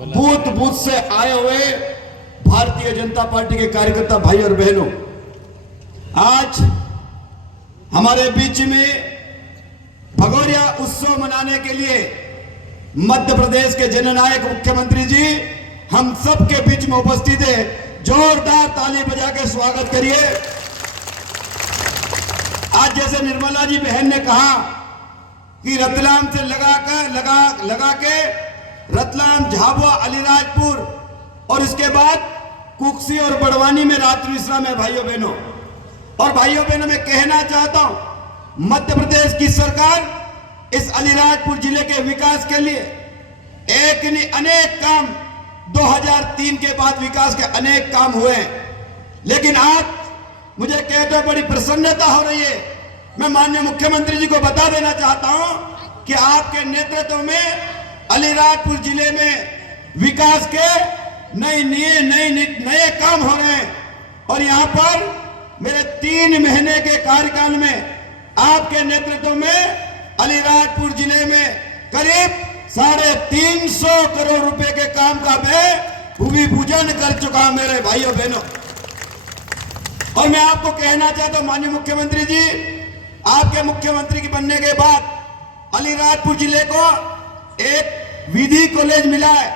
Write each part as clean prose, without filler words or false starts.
Booth booth से आए हुए भारतीय जनता पार्टी के कार्यकर्ता भाई और बहनों, आज हमारे बीच में भगोरिया उत्सव मनाने के लिए मध्य प्रदेश के जननायक मुख्यमंत्री जी हम सब के बीच में उपस्थित है। जोरदार ताली बजा के स्वागत करिए। आज जैसे निर्मला जी बहन ने कहा कि रतलाम से लगा के रतलाम, झाबुआ, अलीराजपुर और इसके बाद कुक्सी और बड़वानी में रात्रि विश्राम है। भाइयों बहनों मैं कहना चाहता हूं, मध्य प्रदेश की सरकार इस अलीराजपुर जिले के विकास के लिए एक नहीं अनेक काम 2003 के बाद विकास के अनेक काम हुए हैं, लेकिन आज मुझे कहते बड़ी प्रसन्नता हो रही है। मैं माननीय मुख्यमंत्री जी को बता देना चाहता हूं कि आपके नेतृत्व में अलीराजपुर जिले में विकास के नए काम हो रहे हैं और यहां पर मेरे 3 महीने के कार्यकाल में आपके नेतृत्व में अलीराजपुर जिले में करीब 350 करोड़ रुपए के काम का मैं भूमि पूजन कर चुका हूं मेरे भाइयों बहनों। और मैं आपको कहना चाहता हूं माननीय मुख्यमंत्री जी, आपके मुख्यमंत्री के बनने के बाद अलीराजपुर जिले को एक विधि कॉलेज मिला है।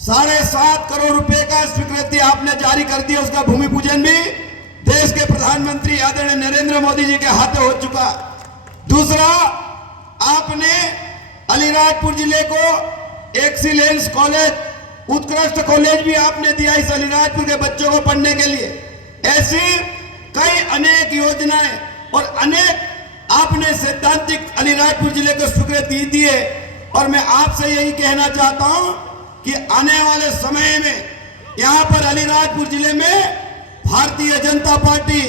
7.5 करोड़ रुपए का स्वीकृति आपने जारी कर दिया, उसका भूमि पूजन भी देश के प्रधानमंत्री आदरणीय नरेंद्र मोदी जी के हाथों हो चुका। दूसरा, आपने अलीराजपुर जिले को एक्सीलेंस कॉलेज, उत्कृष्ट कॉलेज भी आपने दिया इस अलीराजपुर के बच्चों को पढ़ने के लिए। ऐसी कई अनेक योजनाएं और अनेक आपने सैद्धांतिक अलीराजपुर जिले को स्वीकृति दी है। और मैं आपसे यही कहना चाहता हूं कि आने वाले समय में यहां पर अलीराजपुर जिले में भारतीय जनता पार्टी,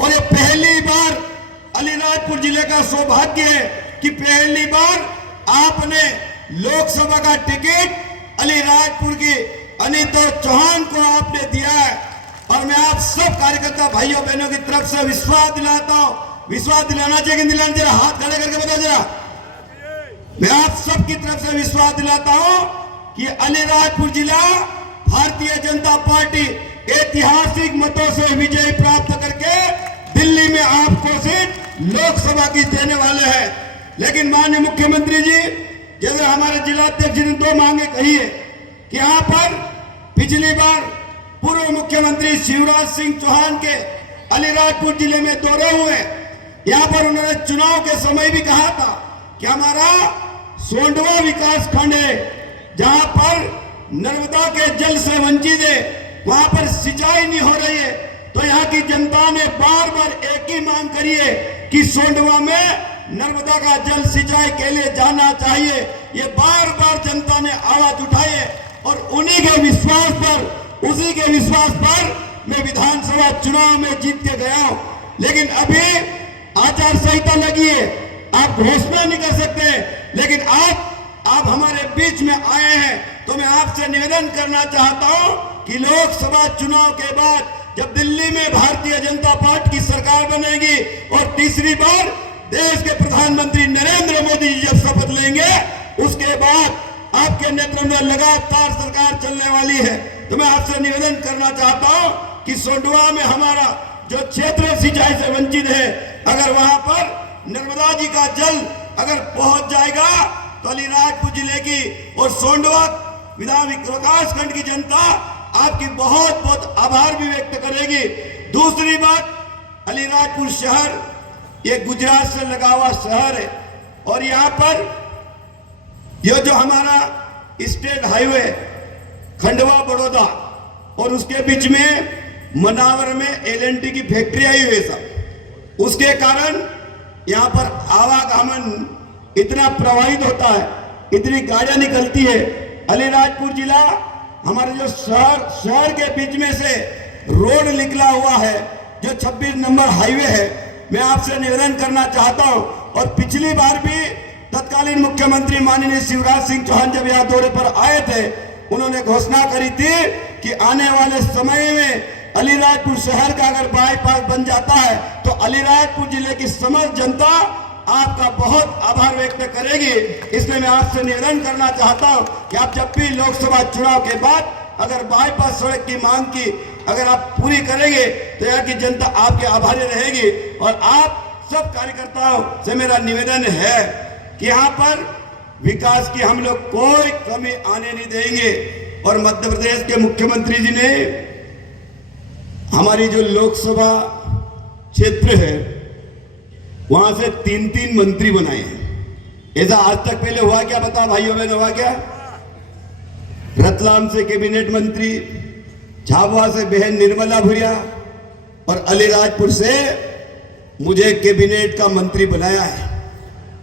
और ये पहली बार अलीराजपुर जिले का सौभाग्य है कि पहली बार आपने लोकसभा का टिकट अलीराजपुर की अनीता चौहान को आपने दिया है। और मैं आप सब कार्यकर्ता भाइयों बहनों की तरफ से विश्वास दिलाता हूं, विश्वास दिलाना चाहिए कि दिलाना, जरा हाथ खड़े करके बताओ जरा। मैं आप सब की तरफ से विश्वास दिलाता हूं कि अलीराजपुर जिला भारतीय जनता पार्टी ऐतिहासिक मतों से विजय प्राप्त करके दिल्ली में आपको सीट लोकसभा की देने वाले हैं। लेकिन माननीय मुख्यमंत्री जी, जैसे हमारे जिलाध्यक्ष जी ने 2 मांगे कही है कि यहाँ पर पिछली बार पूर्व मुख्यमंत्री शिवराज सिंह चौहान के अलीराजपुर जिले में दौरे हुए, यहाँ पर उन्होंने चुनाव के समय भी कहा था कि हमारा सोंडवा विकास खंड है जहां पर नर्मदा के जल से वंचित है, वहां पर सिंचाई नहीं हो रही है। तो यहाँ की जनता ने बार बार एक ही मांग करी है कि सोंडवा में नर्मदा का जल सिंचाई के लिए जाना चाहिए। ये बार बार जनता ने आवाज उठाई है और उसी के विश्वास पर मैं विधानसभा चुनाव में जीत के गया हूं। लेकिन अभी आचार संहिता लगी है, आप घोषणा नहीं कर सकते, लेकिन आप हमारे बीच में आए हैं तो मैं आपसे निवेदन करना चाहता हूं कि लोकसभा चुनाव के बाद जब दिल्ली में भारतीय जनता पार्टी की सरकार बनेगी और तीसरी बार देश के प्रधानमंत्री नरेंद्र मोदी जी जब शपथ लेंगे, उसके बाद आपके नेतृत्व में लगातार सरकार चलने वाली है। तो मैं आपसे निवेदन करना चाहता हूं कि सोंडवा में हमारा जो क्षेत्र सिंचाई से वंचित है, अगर वहां पर नर्मदा जी का जल अगर पहुंच जाएगा तो अलीराजपुर जिले की और सोंडवा विकास खंड की जनता आपकी बहुत बहुत आभार भी व्यक्त करेगी। दूसरी बात, अलीराजपुर शहर ये गुजरात से लगा हुआ शहर है और यहाँ पर ये जो हमारा स्टेट हाईवे खंडवा बड़ौदा और उसके बीच में मनावर में LNT की फैक्ट्री आई हुई है सब, उसके कारण यहाँ पर आवागमन इतना प्रभावित होता है, इतनी गाड़ियां निकलती है। अलीराजपुर जिला हमारे जो शहर के बीच में से रोड निकला हुआ है जो 26 नंबर हाईवे है, मैं आपसे निवेदन करना चाहता हूं। और पिछली बार भी तत्कालीन मुख्यमंत्री माननीय शिवराज सिंह चौहान जब यहाँ दौरे पर आए थे, उन्होंने घोषणा करी थी कि आने वाले समय में अलीराजपुर शहर का अगर बाईपास बन जाता है तो अलीराजपुर जिले की समस्त जनता आपका बहुत आभार व्यक्त करेगी। इसलिए मैं आपसे निवेदन करना चाहता हूं कि आप जब भी लोकसभा चुनाव के बाद अगर बाईपास सड़क की मांग की अगर आप पूरी करेंगे तो यहाँ की जनता आपके आभारी रहेगी। और आप सब कार्यकर्ताओं से मेरा निवेदन है कि यहाँ पर विकास की हम लोग कोई कमी आने नहीं देंगे। और मध्य प्रदेश के मुख्यमंत्री जी ने हमारी जो लोकसभा क्षेत्र है वहां से 3-3 मंत्री बनाए हैं। ऐसा आज तक पहले हुआ क्या? बताओ भाइयों बहन, हुआ क्या? रतलाम से कैबिनेट मंत्री, झाबुआ से बहन निर्मला भूरिया और अलीराजपुर से मुझे कैबिनेट का मंत्री बनाया है।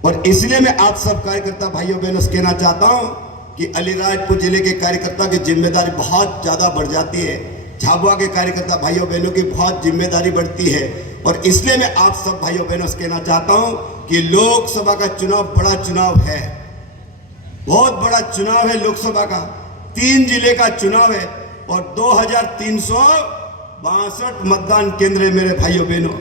और इसलिए मैं आप सब कार्यकर्ता भाइयों बहनों से कहना चाहता हूं कि अलीराजपुर जिले के कार्यकर्ता की जिम्मेदारी बहुत ज्यादा बढ़ जाती है, झाबुआ के कार्यकर्ता भाइयों बहनों की बहुत जिम्मेदारी बढ़ती है। और इसलिए मैं आप सब भाइयों बहनों से कहना चाहता हूं कि लोकसभा का चुनाव बड़ा चुनाव है, बहुत बड़ा चुनाव है लोकसभा का। 3 जिले का चुनाव है और 2362 मतदान केंद्र है मेरे भाइयों बहनों।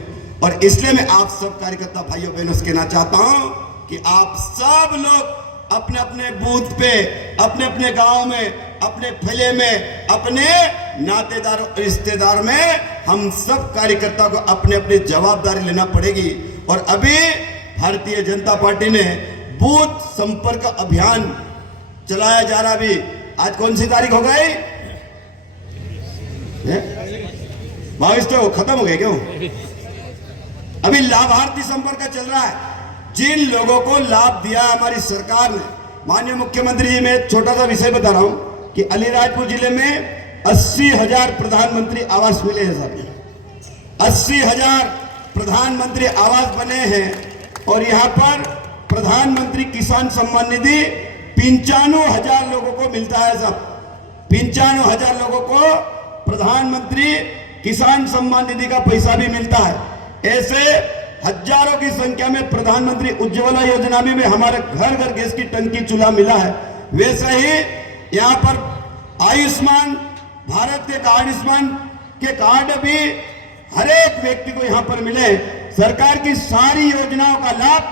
और इसलिए मैं आप सब कार्यकर्ता भाइयों बहनों से कहना चाहता हूं कि आप सब लोग अपने अपने बूथ पे, अपने अपने गांव में, अपने फले में, अपने नातेदार रिश्तेदार में हम सब कार्यकर्ता को अपने अपनी जवाबदारी लेना पड़ेगी। और अभी भारतीय जनता पार्टी ने बूथ संपर्क अभियान चलाया जा रहा। अभी आज कौन सी तारीख हो गई? 22 तो खत्म हो गए क्यों? अभी लाभार्थी संपर्क चल रहा है। जिन लोगों को लाभ दिया हमारी सरकार ने, माननीय मुख्यमंत्री जी, मैं एक छोटा सा विषय बता रहा हूं कि अलीराजपुर जिले में 80,000 प्रधानमंत्री आवास मिले हैं साहब। 80,000 प्रधानमंत्री आवास बने हैं। और यहाँ पर प्रधानमंत्री किसान सम्मान निधि 95,000 लोगों को मिलता है साहब। 95,000 लोगों को प्रधानमंत्री किसान सम्मान निधि का पैसा भी मिलता है। ऐसे हजारों की संख्या में प्रधानमंत्री उज्ज्वला योजना में हमारे घर घर गैस की टंकी चूल्हा मिला है। वैसे ही यहाँ पर आयुष्मान भारत के आयुष्मान के कार्ड भी हर एक व्यक्ति को यहाँ पर मिले। सरकार की सारी योजनाओं का लाभ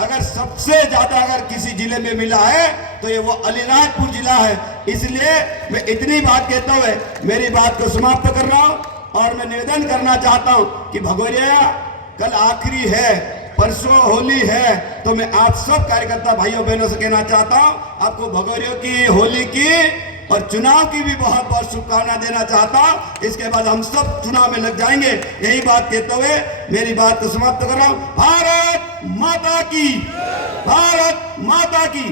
अगर सबसे ज्यादा अगर किसी जिले में मिला है तो ये वो अलीराजपुर जिला है। इसलिए मैं इतनी बात कहते हुए मेरी बात को समाप्त कर रहा हूं। और मैं निवेदन करना चाहता हूं कि भगोरिया कल आखिरी है, परसों होली है, तो मैं आप सब कार्यकर्ता भाइयों बहनों से कहना चाहता हूं आपको भगोरियों की, होली की और चुनाव की भी बहुत बहुत शुभकामनाएं देना चाहता हूं। इसके बाद हम सब चुनाव में लग जाएंगे। यही बात कहते हुए मेरी बात को समाप्त कर रहा हूं। भारत माता की, भारत माता की।